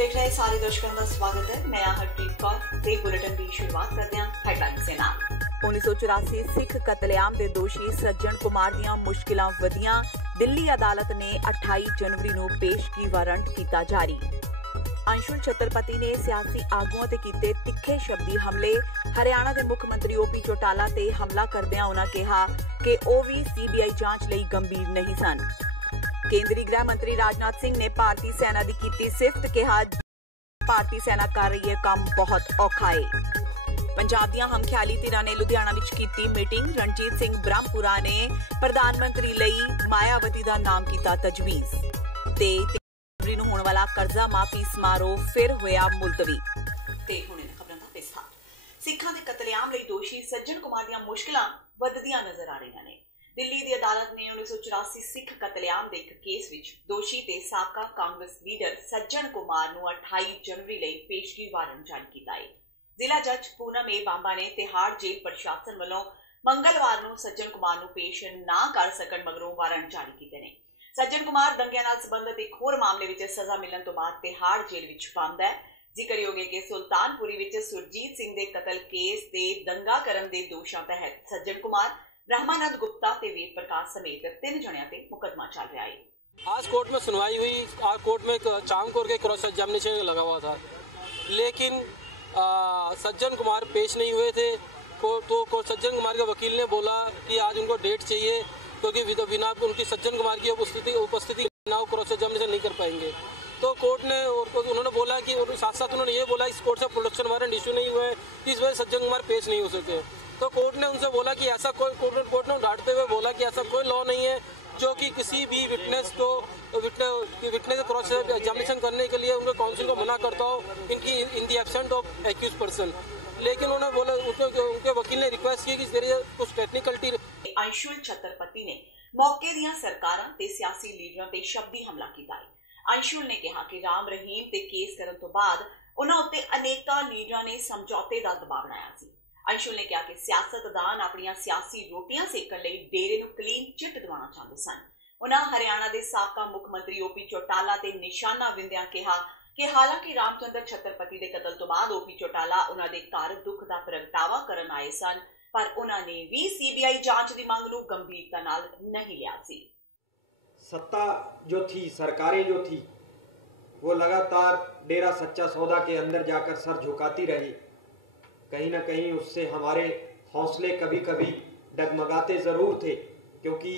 देख रहे सारे दर्शकों का स्वागत है। मैं हरप्रीत कौर ते बुलेटिन की शुरुआत करते हैं हेडलाइंस से नाल। 1984 सिख कतलेआम के दोषी सज्जन कुमार दियां मुश्किलां वधियां। दिल्ली अदालत ने 28 जनवरी नूं पेशगी वारंट कीता जारी। अंशुल छतरपति ने सियासी आगुआं ते कीते तिखे शब्दी हमले। हरियाणा के मुख मंत्री ओपी चौटाला ते हमला करदिआं उन्हां कहा कि ਉਹ भी सीबीआई जांच लई गंभीर नहीं सन। केंद्रीय गृह मंत्री राजनाथ सिंह ने भारतीय सेना की कीती सिफत, कहा भारतीय सेना कर रही है काम बहुत औखा है। पंजाब दियां हमख्याली धिरां ने लुधियाना विच कीती मीटिंग। रणजीत सिंह ब्रह्मपुरा ने प्रधानमंत्री लई मायावती का नाम कीता तजवीज़। ते जनवरी नूं होण वाला कर्जा माफी समारोह फिर होया मुलतवी। ते हुण इन्हां खबरां दा विस्तार। सिखां दे कतलेआम लई दोषी सज्जन कुमार दियां मुश्किलां वधदियां नज़र आ रहीआं ने। दिल्ली की अदालत ने 1984 सिख कतलेआम के एक केस विच दोषी ते साबका कांग्रेस लीडर सज्जन कुमार नूं 28 जनवरी लई पेशगी वारंट जारी कीता है। जिला जज पूनम ए बांबा ने तिहाड़ जेल प्रशासन वालों मंगलवार नूं सज्जन कुमार नूं पेश ना कर सकण मगरों वारंट जारी कीते ने। सज्जन कुमार दंगिਆਂ नाल संबंधित एक होर मामले विच सज़ा मिलण तो बाद तिहाड़ जेल विच बंद है। जिक्रयोग है कि सुल्तानपुरी विच सुरजीत सिंह दे कतल केस दे दंगा करन दे दोषां तहत सज्जन कुमार, ब्रह्मानंद गुप्ता ते वेद प्रकाश समेत 3 जणियां ते मुकदमा चल रहा है। आज कोर्ट में सुनवाई हुई। आज कोर्ट में चांगकोर के क्रॉस एग्जामिनेशन लगा हुआ था, लेकिन सज्जन कुमार पेश नहीं हुए थे। तो सज्जन कुमार के वकील ने बोला कि आज उनको डेट चाहिए, क्योंकि बिना उनकी सज्जन कुमार की उपस्थिति बिना क्रॉस एग्जामिनेशन नहीं कर पाएंगे। तो कोर्ट ने उन्होंने बोला कि साथ साथ उन्होंने ये बोला इस कोर्ट से प्रोडक्शन वारंट इशू नहीं हुए, इस वजह सज्जन कुमार पेश नहीं हो सके। तो कोर्ट ने उनसे बोला कि ऐसा कोई कोर्ट ने डांटते हुए बोला कि ऐसा कोई लॉ नहीं है जो कि किसी भी विटनेस को विटनेस क्रॉस एग्जामिनेशन करने के लिए उनके काउंसिल को मना करता हो इन दी एब्सेंट ऑफ एक्यूज पर्सन। लेकिन उन्होंने बोला उनके वकील ने रिक्वेस्ट की कि कुछ टेक्निकलिटी। अंशुल छतरपति ने मौके दियां सरकारां ते सियासी लीडरां ते शब्दी हमला कीता है। अंशुल ने कहा कि राम रहीम ते केस करन तो बाद उन्हां उत्ते अनेकां लीडरां ने समझौते दा दबाव बनाया सी। अंशुल ने कहा कि सियासतदान अपनी सियासी रोटियां सेकण लई डेरे नूं क्लीन चिट दिवाना चाहते सन। उन्हां हरियाणा के साबका मुख मंत्री ओपी चौटाला ते निशाना विंदियां कहा कि हालांकि रामचंद्र छतरपति के कतल तो बाद ओपी चौटाला उन्हां दे घर दुख का प्रगटावा करन आए सन, पर उन्होंने भी सीबीआई जांच की मांग नूं गंभीरता नाल नहीं लिया सी। सत्ता जो थी, सरकारें जो थी, वो लगातार डेरा सच्चा सौदा के अंदर जाकर सर झुकाती रही। कहीं ना कहीं उससे हमारे हौसले कभी कभी डगमगाते ज़रूर थे, क्योंकि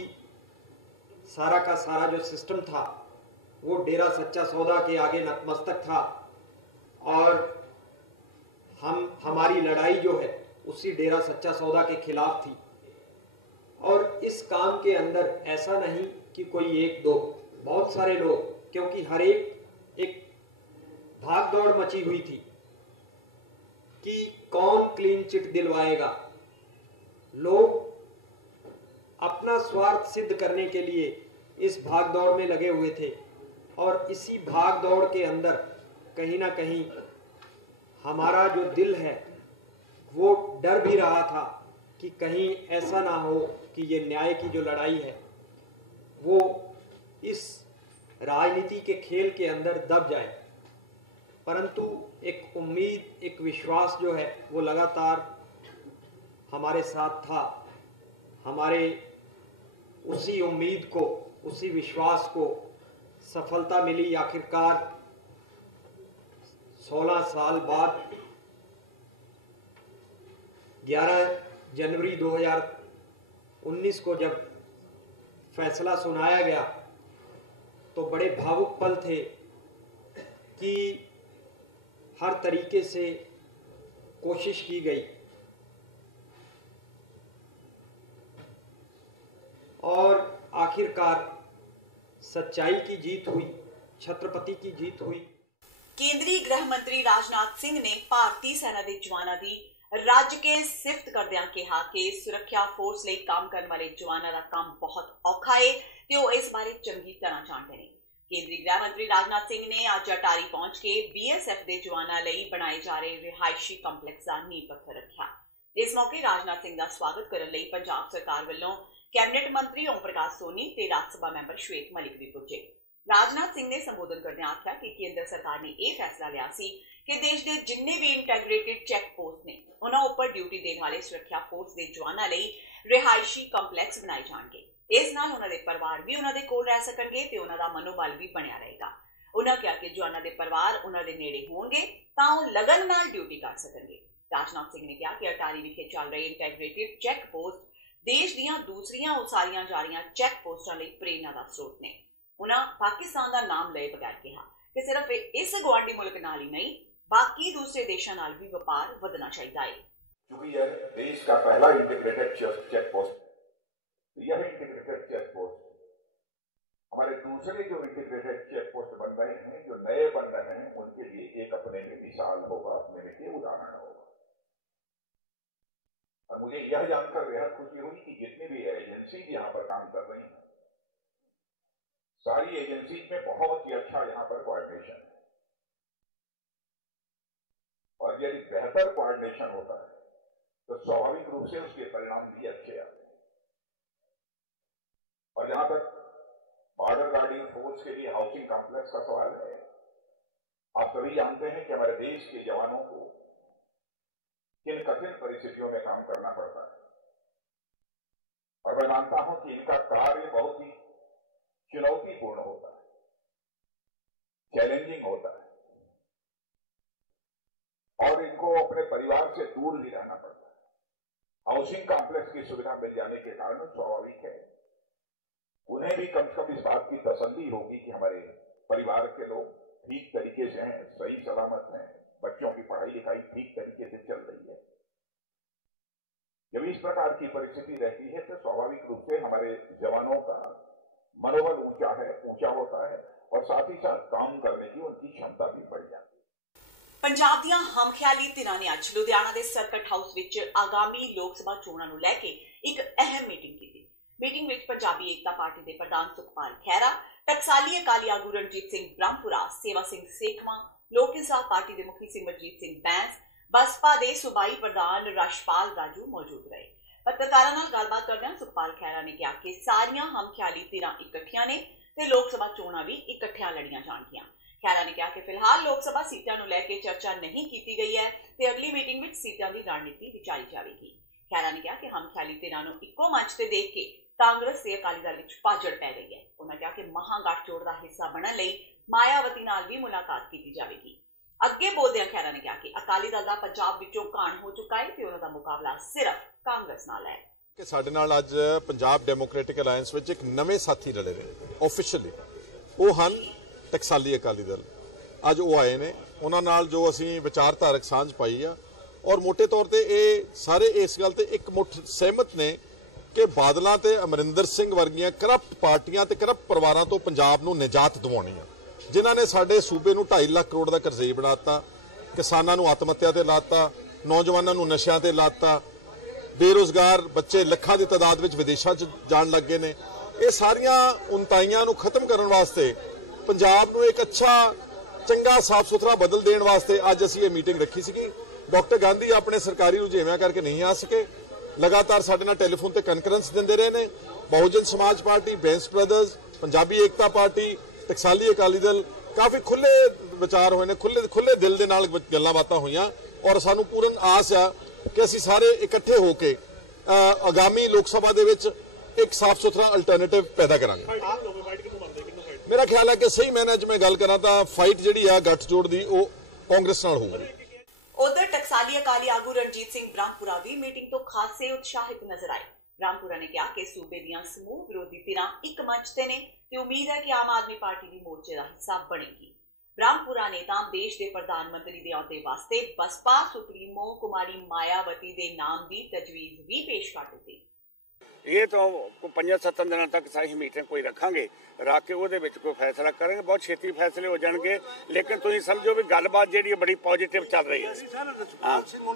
सारा का सारा जो सिस्टम था वो डेरा सच्चा सौदा के आगे नतमस्तक था और हमारी लड़ाई जो है उसी डेरा सच्चा सौदा के खिलाफ थी। और इस काम के अंदर ऐसा नहीं कि कोई एक दो, बहुत सारे लोग, क्योंकि हर एक भाग दौड़ मची हुई थी कि कौन क्लीन चिट दिलवाएगा। लोग अपना स्वार्थ सिद्ध करने के लिए इस भाग दौड़ में लगे हुए थे और इसी भाग दौड़ के अंदर कहीं ना कहीं हमारा जो दिल है वो डर भी रहा था कि कहीं ऐसा ना हो कि ये न्याय की जो लड़ाई है वो इस राजनीति के खेल के अंदर दब जाए। परंतु एक उम्मीद, एक विश्वास जो है वो लगातार हमारे साथ था। हमारे उसी उम्मीद को, उसी विश्वास को सफलता मिली। आखिरकार 16 साल बाद 11 जनवरी 2019 को जब फैसला सुनाया गया तो बड़े भावुक पल थे कि हर तरीके से कोशिश की गई और आखिरकार सच्चाई की जीत हुई, छत्रपति की जीत हुई। केंद्रीय गृह मंत्री राजनाथ सिंह ने भारतीय सेना के जवानों की राज्य के सिफत करदियां कहा कि सुरक्षा फोर्स लई काम करने वाले जवानों का काम बहुत औखा है ते वो इस बारे चंगी तरह जानते हैं। केंद्रीय गृह मंत्री राजनाथ सिंह ने अज अटारी पहुंच के बीएसएफ के जवानों लई बनाए जा रहे रिहायशी कंपलैक्स का नींह पत्थर रखा। इस मौके राजनाथ सिंह का स्वागत करने लई पंजाब सरकार वालों कैबिनेट मंत्री ओम प्रकाश सोनी ते राज्य सभा मैंबर श्वेत मलिक भी पुजे। राजनाथ सिंह ने संबोधन करदे आख्या कि केंद्र सरकार ने यह फैसला लिया सी कि देश के जिन्ने भी इंटैग्रेटेड चैक पोस्ट ने उन्हां उपर ड्यूटी देने वाले सुरक्षा फोर्स के जवानों लई रिहायशी कंपलैक्स बनाए जाणगे। इस नाल उन्हां दे परिवार भी उन्हां दे कोल रह सकणगे ते उन्हां दा मनोबल भी बनिया रहेगा। उन्हां कहा कि जवानों के परिवार उन्हां दे नेड़े होणगे तां ओह लगन नाल ड्यूटी कर सकणगे। राजनाथ सिंह ने कहा कि अटारी विखे चल रहे इंटैग्रेटेड चैक पोस्ट देश दीआं दूसरियां उसारियां जा रही चैक पोस्टां लई प्रेरणा दा स्रोत ने। उन्हां पाकिस्तान का नाम लए बगैर कहा कि सिर्फ इस गुआढ़ी मुल्क नाल ही नहीं बाकी दूसरे देशों नाल भी व्यापार वधना चाहिए है। क्योंकि यह देश का पहला इंटीग्रेटेड चेक पोस्ट, यह इंटीग्रेटेड चेक पोस्ट हमारे दूसरे जो इंटीग्रेटेड चेक पोस्ट बन रहे हैं, जो नए बन रहे हैं, उनके लिए एक अपने में मिसाल होगा, अपने में के उदाहरण होगा। और मुझे यह जानकर बेहद खुशी हुई कि जितनी भी एजेंसी यहाँ पर काम कर रही हैं, सारी एजेंसी में बहुत ही अच्छा यहाँ पर कोऑर्डिनेशन है। और यदि बेहतर कोऑर्डिनेशन होता है तो स्वाभाविक रूप से उसके परिणाम भी अच्छे आते हैं। और जहां तक बॉर्डर गार्डिंग फोर्स के लिए हाउसिंग कॉम्प्लेक्स का सवाल है, आप सभी जानते हैं कि हमारे देश के जवानों को किन कठिन परिस्थितियों में काम करना पड़ता है। और मैं मानता हूं कि इनका कार्य बहुत ही चुनौतीपूर्ण होता है, चैलेंजिंग होता है, और इनको अपने परिवार से दूर भी रहना पड़ता है। हाउसिंग कॉम्प्लेक्स की सुविधा मिल जाने के कारण स्वाभाविक है उन्हें भी कम से कम इस बात की तसल्ली होगी कि हमारे परिवार के लोग ठीक तरीके से हैं, सही सलामत हैं, बच्चों की पढ़ाई लिखाई ठीक तरीके से चल रही है। जब इस प्रकार की परिस्थिति रहती है तो स्वाभाविक रूप से हमारे जवानों का मनोबल ऊंचा होता है और साथ ही साथ काम करने की उनकी क्षमता भी बढ़ जाती है। पंजाब दीआं हमख्याली धिरां ने अज लुधियाना दे सर्किट हाउस विच आगामी लोक सभा चोणां नूं लैके एक अहम मीटिंग कीती। मीटिंग विच पंजाबी एकता पार्टी के प्रधान सुखपाल खैरा, टकसाली अकाली आगू रणजीत सिंह ब्रह्मपुरा, सेवा सिंह सेखवां, लोक इंसाफ पार्टी के मुखी सिमरजीत सिंह बैंस, बसपा के सूबाई प्रधान रशपाल राजू मौजूद रहे। पत्रकारां नाल गलबात करदे सुखपाल खैरा ने कहा कि सारियां हमख्याली धिरां इकट्ठियां ने ते लोक सभा चोणां भी इकट्ठियां लड़ियां जाणगियां। खैरा ने कहा कि फिलहाल लोक सभा सीटां नूं लैके चर्चा नहीं की गई है ते अगली मीटिंग विच सीटां दी रणनीति विचारी जाएगी। खैरा ने कहा कि हमख्याली धिरां नूं इक्को मंच ते देख के कांग्रेस ते अकाली दल विच भाजड़ पै गई है। उन्होंने कहा कि महागठजोड़ का हिस्सा बनने लई मायावती नाल भी मुलाकात की जाएगी। अगे बोलदे खैरा ने कहा कि अकाली दल दा पंजाब विचों काण हो चुका है ते उन्हां दा मुकाबला सिर्फ कांग्रेस नाल है। कि साडे नाल अज पंजाब डेमोक्रेटिक अलायंस विच एक नवे साथी रले ने ऑफिशियली, वो हन टकसाली अकाली दल। अज वो आए ने, उन्हां नाल जो असीं विचारधारक सांझ पाई आ और मोटे तौर ते सारे इस गल ते एक मुठ सहमत ने कि बादलों ते अमरिंदर सिंह वर्गियां करप्ट पार्टियां ते करप्ट परिवारां तो पंजाब नूं निजात दिवाउणी है, जिन्हां ने साडे सूबे नूं 2.5 लाख करोड़ दा करज़ई बनाता, किसानां नूं आत्म हत्या ते लाता, नौजवानां नूं नशियां ते लाता, बेरोजगार बच्चे लखां दी तादाद विच विदेशां च जाण लग गए ने। ये सारियां उनताइयां नूं खत्म करन वास्ते, पंजाब नूं एक अच्छा चंगा साफ सुथरा बदल देण वास्ते अज असीं ये मीटिंग रखी सीगी। डॉक्टर गांधी अपने सरकारी रुझेवियां करके नहीं आ सके, लगातार साडे नाल टैलीफोन ते कॉन्फ्रेंस दिंदे रहे ने। बहुजन समाज पार्टी, बैंस ब्रदर्स, पंजाबी एकता पार्टी, टकसाली अकाली दल काफ़ी खुले विचार होए ने, खुले दिल दे नाल गल्लां बातां होईयां और सानूं पूर्ण आस आ कि असीं सारे इकट्ठे होके आगामी लोक सभा दे विच एक साफ सुथरा अल्टरनेटिव पैदा करांगे। मेरा ख्याल है कि सही मैंने मैं गल करा तो फाइट जिहड़ी आ गठजोड़ दी वो कांग्रेस नाल होगी। उधर टकसाली अकाली आगू रणजीत सिंह ब्रह्मपुरा भी मीटिंग तो खासे उत्साहित नजर आए। ब्रह्मपुरा ने कहा कि सूबे दीआं समूह विरोधी धिरां एक मंच ते ने ते उम्मीद है कि आम आदमी पार्टी भी मोर्चे का हिस्सा बनेगी। ब्रह्मपुरा ने तां देश के प्रधानमंत्री दे अहुदे वास्ते बसपा सुप्रीमो कुमारी मायावती दे नाम की तजवीज भी पेश कर दी। ये तो 5-7 दिन तक सही मीटिंग कोई रखांगे, रख के ਉਹਦੇ ਵਿੱਚ कोई फैसला करेंगे, बहुत छेती फैसले हो जाएंगे। लेकिन तुम समझो भी गलबात जी बड़ी पॉजिटिव चल रही है।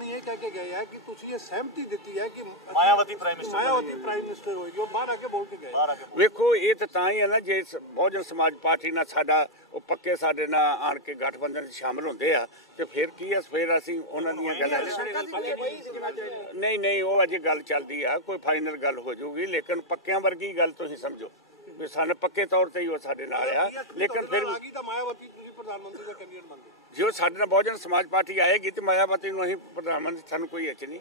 ये कह के गए हैं कि तुसी ये सहमति दी है कि मायावती प्राइम मिनिस्टर होगी, वो बाहर आके बोल के गए। वेखो ये तो तां ही है ना, जे बहुजन समाज पार्टी ना साडा वो पक्के साडे ना आण के गठबंधन शामिल होंदे आ ते फिर की है, फिर असीं उन्हां दीयां गल्लां नहीं वो अजे गल चलदी आ, कोई फाइनल गल हो जाऊगी। लेकिन पक्कियां वर्गी गल तुसीं समझो ਵੀ ਸਾਨੂੰ ਪੱਕੇ ਤੌਰ ਤੇ ਹੀ ਉਹ ਸਾਡੇ ਨਾਲ ਆ, ਲੇਕਿਨ ਫਿਰ ਮਾਇਆਵਤੀ ਤੁਸੀਂ ਪ੍ਰਧਾਨ ਮੰਤਰੀ ਦਾ ਕੈਂਡੀਡੇਟ ਮੰਨਦੇ ਜੋ ਸਾਡੇ ਨਾਲ ਬਹੁਜਨ ਸਮਾਜ ਪਾਰਟੀ ਆਏਗੀ ਤੇ ਮਾਇਆਵਤੀ ਨੂੰ ਅਸੀਂ ਪ੍ਰਧਾਨ ਮੰਤਰੀ, ਸਾਨੂੰ ਕੋਈ ਇੱਛ ਨਹੀਂ।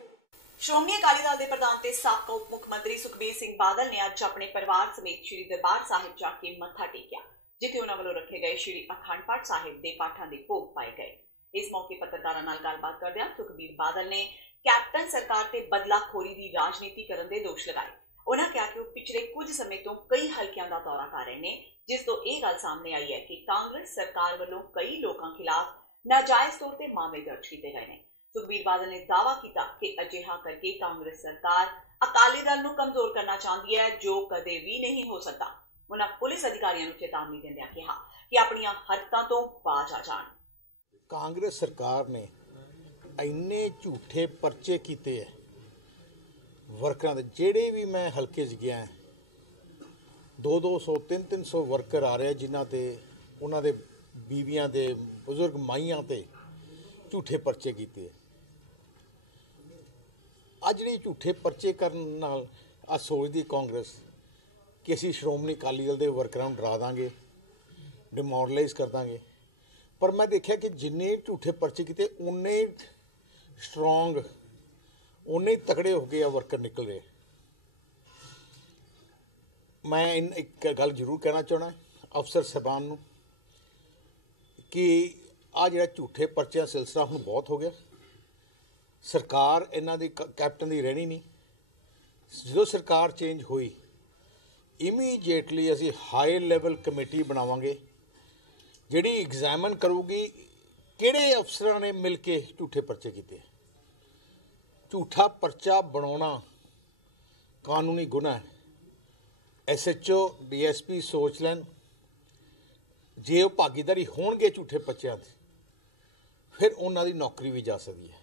ਸ਼੍ਰੋਮਣੀ ਅਕਾਲੀ ਦਲ ਦੇ ਪ੍ਰਧਾਨ ਤੇ ਸਾਬਕਾ ਉਪ ਮੁੱਖ ਮੰਤਰੀ ਸੁਖਬੀਰ ਸਿੰਘ ਬਾਦਲ ਨੇ ਅੱਜ ਆਪਣੇ ਪਰਿਵਾਰ ਸਮੇਤ ਸ਼੍ਰੀ ਦਰਬਾਰ ਸਾਹਿਬ ਜਾ ਕੇ ਮੱਥਾ ਟੇਕਿਆ, ਜਿੱਥੇ ਉਹਨਾਂ ਵੱਲੋਂ ਰੱਖੇ ਗਏ ਸ਼੍ਰੀ ਅਖੰਡ ਪਾਠ ਸਾਹਿਬ ਦੇ ਪਾਠਾਂ ਦੇ ਭੋਗ ਪਾਏ ਗਏ। ਇਸ ਮੌਕੇ ਪੱਤਰਕਾਰਾਂ ਨਾਲ ਗੱਲਬਾਤ ਕਰਦਿਆਂ ਸੁਖਬੀਰ ਬਾਦਲ ਨੇ ਕੈਪਟਨ ਸਰਕਾਰ ਤੇ ਬਦਲਾਖੋਰੀ ਦੀ ਰਾਜਨੀਤੀ ਕਰਨ ਦੇ ਦੋਸ਼ ਲਗਾਏ। ਉਹਨਾਂ ਕਿਹਾ ਕਿ ਉਹ ਪਿਛਲੇ ਕੁਝ ਸਮੇਂ ਤੋਂ ਕਈ ਹਲਕਿਆਂ ਦਾ ਦੌਰਾ ਕਰ ਰਹੇ ਨੇ, ਜਿਸ ਤੋਂ ਇਹ ਗੱਲ ਸਾਹਮਣੇ ਆਈ ਹੈ ਕਿ ਕਾਂਗਰਸ ਸਰਕਾਰ ਵੱਲੋਂ ਕਈ ਲੋਕਾਂ ਖਿਲਾਫ ਨਾਜਾਇਜ਼ ਤੌਰ ਤੇ ਮਾਮਲੇ ਦਰਜ ਕੀਤੇ ਗਏ ਨੇ। ਸੁਖਬੀਰ ਬਾਦਲ ਨੇ ਦਾਅਵਾ ਕੀਤਾ ਕਿ ਅਜਿਹਾ ਕਰਕੇ ਕਾਂਗਰਸ ਸਰਕਾਰ ਅਕਾਲੀ ਦਲ ਨੂੰ ਕਮਜ਼ੋਰ ਕਰਨਾ ਚਾਹੁੰਦੀ ਹੈ, ਜੋ ਕਦੇ ਵੀ ਨਹੀਂ ਹੋ ਸਕਦਾ। ਉਹਨਾਂ ਪੁਲਿਸ ਅਧਿਕਾਰੀਆਂ ਨੂੰ ਚੇਤਾਵਨੀ ਦਿੰਦਿਆਂ ਕਿਹਾ ਕਿ ਆਪਣੀਆਂ ਹਰਕਤਾਂ ਤੋਂ ਬਾਜ਼ ਆ ਜਾਣ। ਕਾਂਗਰਸ ਸਰਕਾਰ ਨੇ ਇੰਨੇ ਝੂਠੇ ਪਰਚੇ ਕੀਤੇ ਹੈ ਵਰਕਰਾਂ ਦੇ, ਜਿਹੜੇ ਵੀ ਮੈਂ ਹਲਕੇ 'ਚ ਗਿਆ 200 300 ਵਰਕਰ ਆ ਰਹੇ ਜਿਨ੍ਹਾਂ ਤੇ ਉਹਨਾਂ ਦੇ ਬੀਵੀਆਂ ਦੇ ਬਜ਼ੁਰਗ ਮਾਈਆਂ ਤੇ ਝੂਠੇ ਪਰਚੇ ਕੀਤੇ। ਅੱਜ ਜਿਹੜੇ ਝੂਠੇ ਪਰਚੇ ਕਰਨ ਨਾਲ ਆ ਸੋਚਦੀ ਕਾਂਗਰਸ ਕਿ ਅਸੀਂ ਸ਼੍ਰੋਮਣੀ ਅਕਾਲੀ ਦਲ ਦੇ ਵਰਕਰਾਂ ਨੂੰ ਡਰਾ ਦਾਂਗੇ, ਡਿਮੋਰਲਾਈਜ਼ ਕਰ ਦਾਂਗੇ, ਪਰ ਮੈਂ ਦੇਖਿਆ ਕਿ ਜਿੰਨੇ ਝੂਠੇ ਪਰਚੇ ਕੀਤੇ ਉਨੇ ਸਟਰੋਂਗ, ਉਨੇ ਤਕੜੇ ਹੋ ਗਏ ਆ ਵਰਕਰ ਨਿਕਲ ਰਹੇ। ਮੈਂ ਇੱਕ ਗੱਲ ਜ਼ਰੂਰ ਕਹਿਣਾ ਚਾਹੁੰਦਾ ਅਫਸਰ ਸਾਹਿਬਾਨ ਨੂੰ ਕਿ ਆ ਜਿਹੜਾ ਝੂਠੇ ਪਰਚਿਆਂ ਦਾ ਸਿਲਸਿਲਾ ਹੁਣ ਬਹੁਤ ਹੋ ਗਿਆ। ਸਰਕਾਰ ਇਹਨਾਂ ਦੀ ਕੈਪਟਨ ਦੀ ਰਹਿਣੀ ਨਹੀਂ। ਜਦੋਂ ਸਰਕਾਰ ਚੇਂਜ ਹੋਈ ਇਮੀਡੀਏਟਲੀ ਅਸੀਂ ਹਾਈ ਲੈਵਲ ਕਮੇਟੀ ਬਣਾਵਾਂਗੇ ਜਿਹੜੀ ਐਗਜ਼ਾਮਨ ਕਰੂਗੀ ਕਿਹੜੇ ਅਫਸਰਾਂ ਨੇ ਮਿਲ ਕੇ ਝੂਠੇ ਪਰਚੇ ਕੀਤੇ। ਝੂਠਾ ਪਰਚਾ ਬਣਾਉਣਾ ਕਾਨੂੰਨੀ ਗੁਨਾਹ ਹੈ। SHO DSP ਸੋਚ ਲੈਣ, ਜੇ ਉਹ ਭਾਗੀਦਾਰੀ ਹੋਣਗੇ ਝੂਠੇ ਪਰਚਿਆਂ ਦੀ ਫਿਰ ਉਹਨਾਂ ਦੀ ਨੌਕਰੀ ਵੀ ਜਾ ਸਕਦੀ ਹੈ।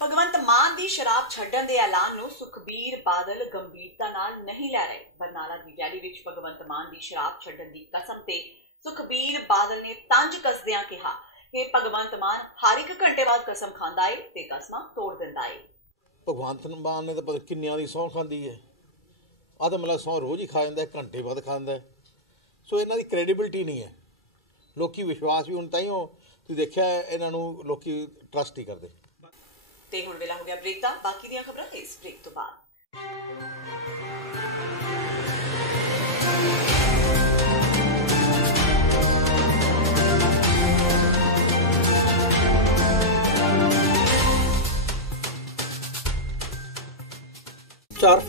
ਭਗਵੰਤ ਮਾਨ ਦੀ ਸ਼ਰਾਬ ਛੱਡਣ ਦੇ ਐਲਾਨ ਨੂੰ ਸੁਖਬੀਰ ਬਾਦਲ ਗੰਭੀਰਤਾ ਨਾਲ ਨਹੀਂ ਲੈ ਰਹੇ। ਬਰਨਾਲਾ ਦੀ ਰੈਲੀ ਵਿੱਚ ਭਗਵੰਤ ਮਾਨ ਦੀ ਸ਼ਰਾਬ ਛੱਡਣ ਦੀ ਕਸਮ ਤੇ ਸੁਖਬੀਰ ਬਾਦਲ ਨੇ ਤੰਜ ਕੱਸਦਿਆਂ ਕਿਹਾ ਕਿ ਭਗਵੰਤ ਮਾਨ ਹਰ ਇੱਕ ਘੰਟੇ ਬਾਅਦ ਕਸਮ ਖਾਂਦਾ ਏ ਤੇ ਕਸਮਾਂ ਤੋੜ ਦਿੰਦਾ ਏ। ਭਗਵੰਤ ਮਾਨ ਨੇ ਤਾਂ ਪਤਾ ਕਿੰਨਿਆਂ ਦੀ ਸਹੁੰ ਖਾਂਦੀ ਹੈ। ਆਹ ਤਾਂ ਮਤਲਬ ਸਹੁੰ ਰੋਜ਼ ਹੀ ਖਾ ਜਾਂਦਾ, ਘੰਟੇ ਬਾਅਦ ਖਾਂਦਾ। ਸੋ ਇਹਨਾਂ ਦੀ ਕ੍ਰੈਡੀਬਿਲਿਟੀ ਨਹੀਂ ਹੈ। ਲੋਕੀ ਵਿਸ਼ਵਾਸ ਵੀ ਹੁਣ ਤਾਂ ਹੀ ਤੁਸੀਂ ਦੇਖਿਆ ਇਹਨਾਂ ਨੂੰ ਲੋਕੀ ਟਰਸਟ ਹੀ ਕਰਦੇ। ਤੇ ਹੁਣ ਵੇਲਾ ਹੋ ਗਿਆ ਬ੍ਰੇਕ ਦਾ। ਬਾਕੀ ਦੀਆਂ ਖਬਰਾਂ ਇਸ ਬ੍ਰੇਕ ਤੋਂ ਬਾਅਦ।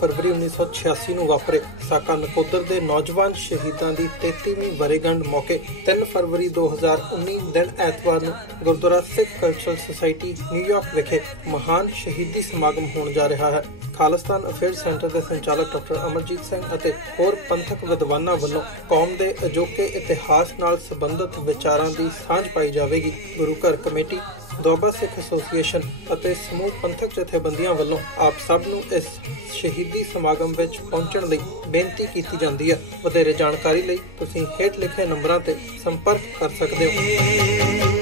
फरवरी 1986 ਨੂੰ ਵਾਪਰੇ ਸਾਕਾ ਨਕੋਦਰ ਦੇ ਨੌਜਵਾਨ ਸ਼ਹੀਦਾਂ ਦੀ 33ਵੀਂ ਵਰ੍ਹੇਗੰਢ ਮੌਕੇ 3 ਫਰਵਰੀ 2019 ਦਿਨ ਐਤਵਾਰ ਨੂੰ ਗੁਰਦੁਆਰਾ ਸਿੱਖ ਕਲਚਰਲ ਸੁਸਾਇਟੀ ਨਿਊਯਾਰਕ ਵਿਖੇ ਮਹਾਨ ਸ਼ਹੀਦੀ ਸਮਾਗਮ ਹੋਣ ਜਾ ਰਿਹਾ ਹੈ। ਖਾਲਿਸਤਾਨ ਅਫੇਅਰਸ ਸੈਂਟਰ ਦੇ ਸੰਚਾਲਕ ਡਾਕਟਰ ਅਮਰਜੀਤ ਸਿੰਘ ਅਤੇ ਹੋਰ ਪੰਥਕ ਵਿਦਵਾਨਾਂ ਵੱਲੋਂ ਕੌਮ ਦੇ ਅਜੋਕੇ ਇਤਿਹਾਸ ਨਾਲ ਸੰਬੰਧਿਤ ਵਿਚਾਰਾਂ ਦੀ ਸਾਂਝ ਪਾਈ ਜਾਵੇਗੀ। ਗੁਰੂ ਘਰ ਕਮੇਟੀ, ਦੁਆਬਾ ਸਿੱਖ ਐਸੋਸੀਏਸ਼ਨ ਅਤੇ ਸਮੂਹ ਪੰਥਕ ਜਥੇਬੰਦੀਆਂ ਵੱਲੋਂ ਆਪ ਸਭ ਨੂੰ ਇਸ ਸ਼ਹੀਦੀ ਸਮਾਗਮ ਵਿੱਚ ਪਹੁੰਚਣ ਲਈ ਬੇਨਤੀ ਕੀਤੀ ਜਾਂਦੀ ਹੈ। ਵਧੇਰੇ ਜਾਣਕਾਰੀ ਲਈ ਤੁਸੀਂ ਹੇਠ ਲਿਖੇ ਨੰਬਰਾਂ ਤੇ ਸੰਪਰਕ ਕਰ ਸਕਦੇ ਹੋ।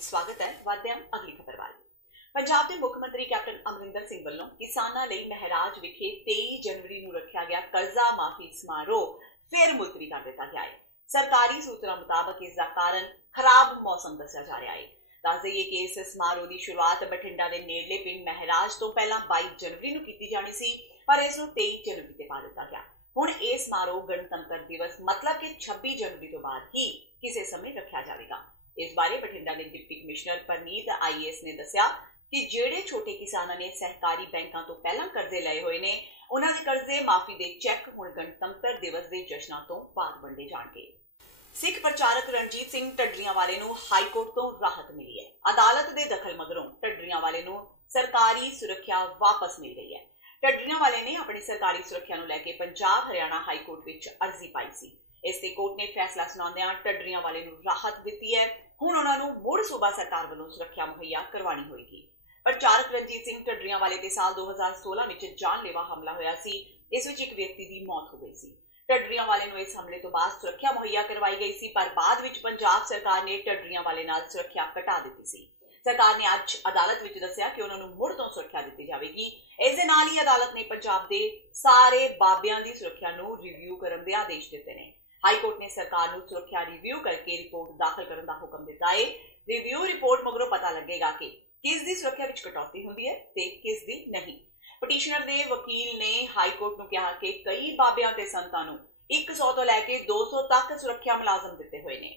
ਸਵਾਗਤ ਹੈ। ਵਧਦੇ ਹਾਂ ਅਗਲੀ ਖਬਰ ਵੱਲ। ਪੰਜਾਬ ਦੇ ਮੁੱਖ ਮੰਤਰੀ ਕੈਪਟਨ ਅਮਰਿੰਦਰ ਸਿੰਘ ਵੱਲੋਂ ਕਿਸਾਨਾਂ ਲਈ ਮਹਿਰਾਜ ਵਿਖੇ 23 ਜਨਵਰੀ ਨੂੰ ਰੱਖਿਆ ਗਿਆ ਕਰਜ਼ਾ ਮਾਫੀ ਸਮਾਰੋਹ ਫਿਰ ਮੁਲਤਵੀ ਕਰ ਦਿੱਤਾ ਗਿਆ ਹੈ। ਸਰਕਾਰੀ ਸੂਤਰਾਂ ਮੁਤਾਬਕ ਇਸ ਦਾ ਕਾਰਨ ਖਰਾਬ ਮੌਸਮ ਦੱਸਿਆ ਜਾ ਰਿਹਾ ਹੈ। ਦੱਸ ਦੇਈਏ ਕਿ ਇਸ ਸਮਾਰੋਹ ਦੀ ਸ਼ੁਰੂਆਤ ਬਠਿੰਡਾ ਦੇ ਨੇੜਲੇ ਪਿੰਡ ਮਹਿਰਾਜ ਤੋਂ ਪਹਿਲਾਂ 22 ਜਨਵਰੀ ਨੂੰ ਕੀਤੀ ਜਾਣੀ ਸੀ, ਪਰ ਇਸ ਨੂੰ 23 ਜਨਵਰੀ ਤੇ ਪਾ ਦਿੱਤਾ ਗਿਆ। ਹੁਣ ਇਹ ਸਮਾਰੋਹ ਗਣਤੰਤਰ ਦਿਵਸ ਮਤਲਬ ਕਿ 26 ਜਨਵਰੀ ਤੋਂ ਬਾਅਦ ਹੀ ਕਿਸੇ ਸਮੇਂ ਰੱਖਿਆ ਜਾਵੇਗਾ। ਇਸ ਬਾਰੇ ਬਠਿੰਡਾ ਦੇ ਡਿਪਟੀ ਕਮਿਸ਼ਨਰ ਪਰਨੀਤ IAS ਨੇ ਦੱਸਿਆ ਕਿ ਜਿਹੜੇ ਛੋਟੇ ਕਿਸਾਨਾਂ ਨੇ ਸਹਿਕਾਰੀ ਬੈਂਕਾਂ ਤੋਂ ਪਹਿਲਾਂ ਕਰਜ਼ੇ ਲਏ ਹੋਏ ਨੇ, ਉਹਨਾਂ ਦੇ ਕਰਜ਼ੇ ਮਾਫੀ ਦੇ ਚੈੱਕ ਹੁਣ ਗਣਤੰਤਰ ਦਿਵਸ ਦੇ ਜਸ਼ਨਾਂ ਤੋਂ ਬਾਅਦ ਵੰਡੇ ਜਾਣਗੇ। ਸਿੱਖ ਪ੍ਰਚਾਰਕ ਰਣਜੀਤ ਸਿੰਘ ਢੱਡਰੀਆਂਵਾਲੇ ਨੂੰ ਹਾਈ ਕੋਰਟ ਤੋਂ ਰਾਹਤ ਮਿਲੀ ਹੈ। ਅਦਾਲਤ ਦੇ ਦਖਲ ਮਗਰੋਂ ਢੱਡਰੀਆਂਵਾਲੇ ਨੂੰ ਸਰਕਾਰੀ ਸੁਰੱਖਿਆ ਵਾਪਸ ਮਿਲ ਗਈ ਹੈ। ਢੱਡਰੀਆਂਵਾਲੇ ਨੇ ਆਪਣੀ ਸਰਕਾਰੀ ਸੁਰੱਖਿਆ ਨੂੰ ਲੈ ਕੇ ਪੰਜਾਬ ਹਰਿਆਣਾ ਹਾਈ ਕੋਰਟ ਵਿੱਚ ਅਰਜ਼ੀ ਪਾਈ ਸੀ। ਇਸ ਤੇ ਕੋਰਟ ਨੇ ਫੈਸਲਾ ਸੁਣਾਉਂਦਿਆਂ ਢੱਡਰੀਆਂਵਾਲੇ ਨੂੰ ਰਾਹਤ ਦਿੱਤੀ ਹੈ। ਹੁਣ ਉਹਨਾਂ ਨੂੰ ਮੁੜ ਸੂਬਾ ਸਰਕਾਰ ਵੱਲੋਂ ਸੁਰੱਖਿਆ ਮੁਹੱਈਆ ਕਰਵਾਉਣੀ ਹੋਏਗੀ। ਪ੍ਰਚਾਰਕ ਰਣਜੀਤ ਸਿੰਘ ਢੱਡਰੀਆਂ ਵਾਲੇ ਤੇ ਸਾਲ 2016 ਵਿੱਚ ਜਾਨਲੇਵਾ ਹਮਲਾ ਹੋਇਆ ਸੀ। ਇਸ ਵਿੱਚ ਇੱਕ ਵਿਅਕਤੀ ਦੀ ਮੌਤ ਹੋ ਗਈ ਸੀ। ਢੱਡਰੀਆਂ ਵਾਲੇ ਨੂੰ ਇਸ ਹਮਲੇ ਤੋਂ ਬਾਅਦ ਸੁਰੱਖਿਆ ਮੁਹੱਈਆ ਕਰਵਾਈ ਗਈ ਸੀ, ਪਰ ਬਾਅਦ ਵਿੱਚ ਪੰਜਾਬ ਸਰਕਾਰ ਨੇ ਢੱਡਰੀਆਂ ਵਾਲੇ ਨਾਲ ਸੁਰੱਖਿਆ ਘਟਾ ਦਿੱਤੀ ਸੀ। ਸਰਕਾਰ ਨੇ ਅੱਜ ਅਦਾਲਤ ਵਿੱਚ ਦੱਸਿਆ ਕਿ ਉਹਨਾਂ ਨੂੰ ਮੁੜ ਤੋਂ ਸੁਰੱਖਿਆ ਦਿੱਤੀ ਜਾਵੇਗੀ। ਇਸ ਦੇ ਨਾਲ ਹੀ ਅਦਾਲਤ ਨੇ ਪੰਜਾਬ ਦੇ ਸਾਰੇ ਬਾਬਿਆਂ ਦੀ ਸੁਰੱਖਿਆ ਨੂੰ ਰਿਵਿਊ ਕਰਨ ਦੇ ਆਦੇਸ਼ ਦਿੱਤੇ ਨੇ। ਹਾਈ ਕੋਰਟ ਨੇ ਸਰਕਾਰ ਨੂੰ ਸੁਰੱਖਿਆ ਰਿਵਿਊ ਕਰਕੇ ਰਿਪੋਰਟ ਦਾਖਲ ਕਰਨ ਦਾ ਹੁਕਮ ਦਿੱਤਾ ਹੈ। ਰਿਵਿਊ ਰਿਪੋਰਟ ਮਗਰੋਂ ਪਤਾ ਲੱਗੇਗਾ ਕਿ ਕਿਸ ਦੀ ਸੁਰੱਖਿਆ ਵਿੱਚ ਕਟੌਤੀ ਹੁੰਦੀ ਹੈ ਤੇ ਕਿਸ ਦੀ ਨਹੀਂ। ਪਟੀਸ਼ਨਰ ਦੇ ਵਕੀਲ ਨੇ ਹਾਈ ਕੋਰਟ ਨੂੰ ਕਿਹਾ ਕਿ ਕਈ ਬਾਬਿਆਂ ਤੇ ਸੰਤਾਂ ਨੂੰ 100 ਤੋਂ ਲੈ ਕੇ 200 ਤੱਕ ਸੁਰੱਖਿਆ ਮੁਲਾਜ਼ਮ ਦਿੱਤੇ ਹੋਏ ਨੇ।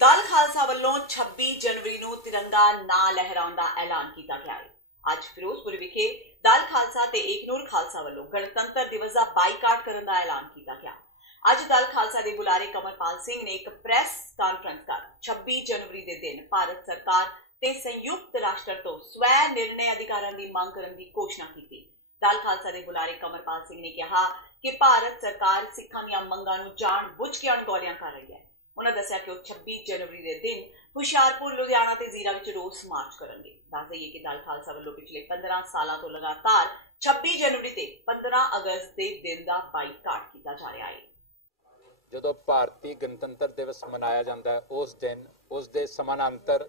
ਦਲ ਖਾਲਸਾ ਵੱਲੋਂ 26 ਜਨਵਰੀ ਨੂੰ ਤਿਰੰਗਾ ਨਾ ਲਹਿਰਾਉਣ ਦਾ ਐਲਾਨ ਕੀਤਾ ਗਿਆ ਹੈ। ਅੱਜ ਫਿਰੋਜ਼ਪੁਰ ਵਿਖੇ ਦਲ ਖਾਲਸਾ ਤੇ ਏਕਨੂਰ ਖਾਲਸਾ ਵੱਲੋਂ ਗਣਤੰਤਰ ਦਿਵਸ ਦਾ ਬਾਈਕਾਟ ਕਰਨ ਦਾ ਐਲਾਨ ਕੀਤਾ ਗਿਆ। ਅੱਜ ਦਲ ਖਾਲਸਾ ਦੇ ਬੁਲਾਰੇ ਕਮਲਪਾਲ ਸਿੰਘ ਨੇ ਇੱਕ ਪ੍ਰੈਸ ਕਾਨਫਰੰਸ ਕਰ 26 ਜਨਵਰੀ ਦੇ ਦਿਨ ਭਾਰਤ ਸਰਕਾਰ ਤੇ ਸੰਯੁਕਤ ਰਾਸ਼ਟਰ ਤੋਂ ਸਵੈ ਨਿਰਣੇ ਅਧਿਕਾਰਾਂ ਦੀ ਮੰਗ ਕਰਨ ਦੀ ਘੋਸ਼ਣਾ ਕੀਤੀ। ਦਲ ਖਾਲਸਾ ਦੇ ਬੁਲਾਰੇ ਕਮਲਪਾਲ ਸਿੰਘ ਨੇ ਕਿਹਾ ਕਿ ਭਾਰਤ ਸਰਕਾਰ ਸਿੱਖਾਂ ਦੀਆਂ ਮੰਗਾਂ ਨੂੰ ਜਾਣ ਬੁੱਝ ਕੇ ਅਣਗੌਲਿਆਂ ਕਰ ਰਹੀ ਹੈ। ਉਹਨਾਂ ਦੱਸਿਆ ਕਿ ਉਹ 26 ਜਨਵਰੀ ਦੇ ਦਿਨ ਹੁਸ਼ਿਆਰਪੁਰ, ਲੁਧਿਆਣਾ ਤੇ ਜ਼ੀਰਾ ਵਿੱਚ ਰੋਸ ਮਾਰਚ ਕਰਨਗੇ। ਦੱਸ ਦਈਏ ਕਿ ਦਲ ਖਾਲਸਾ ਵੱਲੋਂ ਪਿਛਲੇ 15 ਸਾਲਾਂ ਤੋਂ ਲਗਾਤਾਰ 26 ਜਨਵਰੀ ਤੇ 15 ਅਗਸਤ ਦੇ ਦਿਨ ਦਾ ਬਾਈਕਾਟ ਕੀਤਾ ਜਾ ਰਿਹਾ ਹੈ। ਜਦੋਂ ਭਾਰਤੀ ਗਣਤੰਤਰ ਦਿਵਸ ਮਨਾਇਆ ਜਾਂਦਾ ਹੈ ਉਸ ਦਿਨ ਉਸ ਦੇ ਸਮਾਨਾਂਤਰ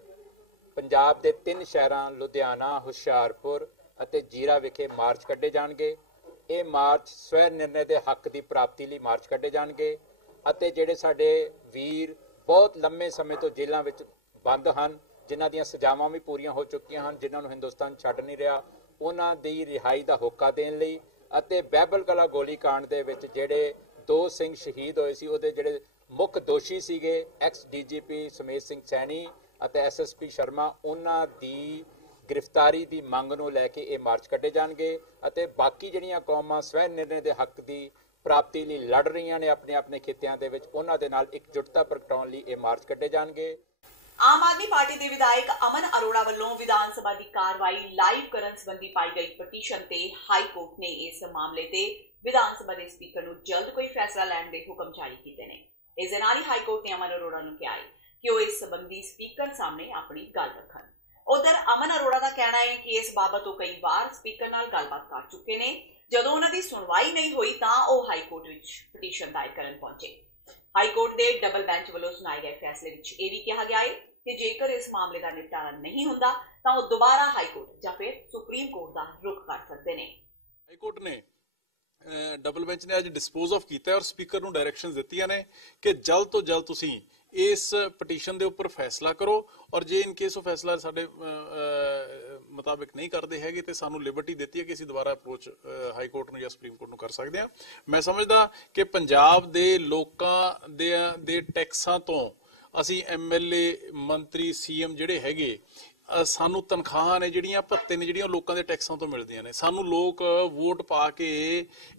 ਪੰਜਾਬ ਦੇ 3 ਸ਼ਹਿਰਾਂ ਲੁਧਿਆਣਾ, ਹੁਸ਼ਿਆਰਪੁਰ ਅਤੇ ਜ਼ੀਰਾ ਵਿਖੇ ਮਾਰਚ ਕੱਢੇ ਜਾਣਗੇ। ਇਹ ਮਾਰਚ ਸਵੈ ਨਿਰਣੇ ਦੇ ਹੱਕ ਦੀ ਪ੍ਰਾਪਤੀ ਲਈ ਮਾਰਚ ਕੱਢੇ ਜਾਣਗੇ ਅਤੇ ਜਿਹੜੇ ਸਾਡੇ ਵੀਰ ਬਹੁਤ ਲੰਮੇ ਸਮੇਂ ਤੋਂ ਜੇਲ੍ਹਾਂ ਵਿੱਚ ਬੰਦ ਹਨ, ਜਿਨ੍ਹਾਂ ਦੀਆਂ ਸਜ਼ਾਵਾਂ ਵੀ ਪੂਰੀਆਂ ਹੋ ਚੁੱਕੀਆਂ ਹਨ, ਜਿਨ੍ਹਾਂ ਨੂੰ ਹਿੰਦੁਸਤਾਨ ਛੱਡ ਨਹੀਂ ਰਿਹਾ, ਉਹਨਾਂ ਦੀ ਰਿਹਾਈ ਦਾ ਹੋਕਾ ਦੇਣ ਲਈ ਅਤੇ ਬਹਿਬਲ ਕਲਾਂ ਗੋਲੀकांड ਦੇ ਵਿੱਚ ਜਿਹੜੇ 2 ਸਿੰਘ ਸ਼ਹੀਦ ਹੋਏ ਸੀ ਉਹਦੇ ਜਿਹੜੇ ਮੁੱਖ ਦੋਸ਼ੀ ਸੀਗੇ ਐਕਸ ਡੀਜੀਪੀ ਸਮੇਤ ਸਿੰਘ ਸੈਣੀ ਅਤੇ ਐਸਐਸਪੀ ਸ਼ਰਮਾ, ਉਹਨਾਂ ਦੀ ਗ੍ਰਿਫਤਾਰੀ ਦੀ ਮੰਗ ਨੂੰ ਲੈ ਕੇ ਇਹ ਮਾਰਚ ਕੱਢੇ ਜਾਣਗੇ ਅਤੇ ਬਾਕੀ ਜਿਹੜੀਆਂ ਕੌਮਾਂ ਸਵੈ ਨਿਰਣੇ ਦੇ ਹੱਕ ਦੀ ਪ੍ਰਾਪਤੀ ਲਈ ਲੜ ਰਹੀਆਂ ਨੇ ਆਪਣੇ ਆਪਣੇ ਖਿੱਤਿਆਂ ਦੇ ਵਿੱਚ, ਉਹਨਾਂ ਦੇ ਨਾਲ ਇਕਜੁੱਟਤਾ ਪ੍ਰਗਟਾਉਣ ਲਈ ਇਹ ਮਾਰਚ ਕੱਢੇ ਜਾਣਗੇ। ਆਮ ਆਦਮੀ ਪਾਰਟੀ ਦੇ ਵਿਧਾਇਕ ਅਮਨ ਅਰੋੜਾ ਵੱਲੋਂ ਵਿਧਾਨ ਸਭਾ ਦੀ ਕਾਰਵਾਈ ਲਾਈਵ ਕਰਨ ਸੰਬੰਧੀ ਪਾਈ ਗਈ ਪਟੀਸ਼ਨ ਤੇ ਹਾਈ ਕੋਰਟ ਨੇ ਇਸ ਮਾਮਲੇ ਤੇ ਵਿਧਾਨ ਸਭਾ ਦੇ ਸਪੀਕਰ ਨੂੰ ਜਲਦ ਕੋਈ ਫੈਸਲਾ ਲੈਣ ਦੇ ਹੁਕਮ ਜਾਰੀ ਕੀਤੇ ਨੇ। ਇਸ ਦੇ ਨਾਲ ਹੀ ਹਾਈ ਕੋਰਟ ਨੇ ਅਮਨ ਅਰੋੜਾ ਨੂੰ ਕਿਹਾ ਹੈ ਕਿ ਉਹ ਇਸ ਸੰਬੰਧੀ ਸਪੀਕਰ ਸਾਹਮਣੇ ਆਪਣੀ ਗੱਲ ਰੱਖਣ। ਉਧਰ ਅਮਨ ਅਰੋੜਾ ਦਾ ਕਹਿਣਾ ਹੈ ਕਿ ਇਸ ਬਾਬਤ ਉਹ ਕਈ ਵਾਰ ਸਪੀਕਰ ਨਾਲ ਗੱਲਬਾਤ ਕਰ ਚੁੱਕੇ ਨੇ। ਜਦੋਂ ਉਹਨਾਂ ਦੀ ਸੁਣਵਾਈ ਨਹੀਂ ਹੋਈ ਤਾਂ ਉਹ ਹਾਈ ਕੋਰਟ ਵਿੱਚ ਪਟੀਸ਼ਨ ਦਾਇਰ ਕਰਨ ਪਹੁੰਚੇ। ਹਾਈ ਕੋਰਟ ਦੇ ਡਬਲ ਬੈਂਚ ਵੱਲੋਂ ਸੁਣਾਏ ਗਏ ਫੈਸਲੇ ਵਿੱਚ ਇਹ ਵੀ ਕਿਹਾ ਗਿਆ ਹੈ ਕਿ ਜੇਕਰ ਇਸ ਮਾਮਲੇ ਦਾ ਨਿਪਟਾਰਾ ਨਹੀਂ ਹੁੰਦਾ ਤਾਂ ਉਹ ਦੁਬਾਰਾ ਹਾਈ ਕੋਰਟ ਜਾਂ ਫਿਰ ਸੁਪਰੀਮ ਕੋਰਟ ਦਾ ਰੁਖ ਕਰ ਸਕਦੇ ਨੇ। ਹਾਈ ਕੋਰਟ ਨੇ ਡਬਲ ਬੈਂਚ ਨੇ ਅੱਜ ਡਿਸਪੋਜ਼ ਆਫ ਕੀਤਾ ਔਰ ਸਪੀਕਰ ਨੂੰ ਡਾਇਰੈਕਸ਼ਨਸ ਦਿੱਤੀਆਂ ਨੇ ਕਿ ਜਲਦ ਤੋਂ ਜਲਦ ਤੁਸੀਂ ਇਸ ਪਟੀਸ਼ਨ ਦੇ ਉੱਪਰ ਫੈਸਲਾ ਕਰੋ ਔਰ ਜੇ ਇਨ ਕੇਸ ਉਹ ਫੈਸਲਾ ਸਾਡੇ ਮੁਤਾਬਿਕ ਨਹੀਂ ਕਰਦੇ ਹੈਗੇ ਤੇ ਸਾਨੂੰ ਲਿਬਰਟੀ ਦਿੱਤੀ ਹੈ ਕਿ ਅਸੀਂ ਦੁਬਾਰਾ ਅਪਰੋਚ ਹਾਈ ਕੋਰਟ ਨੂੰ ਜਾਂ ਸੁਪਰੀਮ ਕੋਰਟ ਨੂੰ ਕਰ ਸਕਦੇ ਹਾਂ। ਮੈਂ ਸਮਝਦਾ ਕਿ ਪੰਜਾਬ ਦੇ ਲੋਕਾਂ ਦੇ ਟੈਕਸਾਂ ਤੋਂ ਅਸੀਂ ਐਮਐਲਏ, ਮੰਤਰੀ, ਸੀਐਮ ਜਿਹੜੇ ਹੈਗੇ, ਸਾਨੂੰ ਤਨਖਾਹਾਂ ਨੇ ਜਿਹੜੀਆਂ, ਭੱਤੇ ਨੇ ਜਿਹੜੀਆਂ ਲੋਕਾਂ ਦੇ ਟੈਕਸਾਂ ਤੋਂ ਮਿਲਦੀਆਂ ਨੇ। ਸਾਨੂੰ ਲੋਕ ਵੋਟ ਪਾ ਕੇ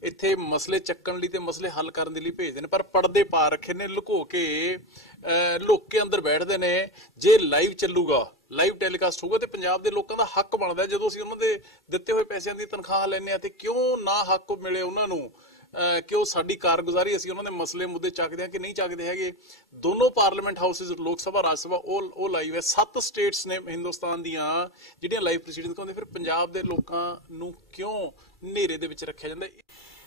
ਇੱਥੇ ਮਸਲੇ ਚੱਕਣ ਲਈ ਤੇ ਮਸਲੇ ਹੱਲ ਕਰਨ ਦੇ ਲਈ ਭੇਜਦੇ ਨੇ, ਪਰ ਪਰਦੇ ਪਾ ਰੱਖੇ ਨੇ, ਲੁਕੋ ਕੇ ਅੰਦਰ ਬੈਠਦੇ ਨੇ। ਜੇ ਲਾਈਵ ਚੱਲੂਗਾ, ਲਾਈਵ ਟੈਲੀਕਾਸਟ ਹੋਊਗਾ ਤੇ ਪੰਜਾਬ ਦੇ ਲੋਕਾਂ ਦਾ ਹੱਕ ਬਣਦਾ ਜਦੋਂ ਅਸੀਂ ਉਹਨਾਂ ਦੇ ਦਿੱਤੇ ਹੋਏ ਪੈਸਿਆਂ ਦੀ ਤਨਖਾਹ ਲੈਂਦੇ ਆ ਤੇ ਕਿਉਂ ਨਾ ਹੱਕ ਮਿਲੇ ਉਹਨਾਂ ਨੂੰ, ਕਿ ਉਹ ਸਾਡੀ ਕਾਰਗੁਜ਼ਾਰੀ ਅਸੀਂ ਉਹਨਾਂ ਦੇ ਮਸਲੇ ਮੁੱਦੇ ਚੱਕਦੇ ਹਾਂ ਕਿ ਨਹੀਂ ਚੱਕਦੇ ਹੈਗੇ। ਦੋਨੋਂ ਪਾਰਲੀਮੈਂਟ ਹਾਊਸਿਸ, ਲੋਕ ਸਭਾ, ਰਾਜ ਸਭਾ, ਉਹ ਲਾਈਵ ਹੈ। 7 ਸਟੇਟਸ ਨੇ ਹਿੰਦੁਸਤਾਨ ਦੀਆਂ ਜਿਹੜੀਆਂ ਲਾਈਵ ਪ੍ਰੋਸੀਡਿੰਗਸ ਕਰਦੇ। ਫਿਰ ਪੰਜਾਬ ਦੇ ਲੋਕਾਂ ਨੂੰ ਕਿਉਂ ਹਨੇਰੇ ਦੇ ਵਿੱਚ ਰੱਖਿਆ ਜਾਂਦਾ?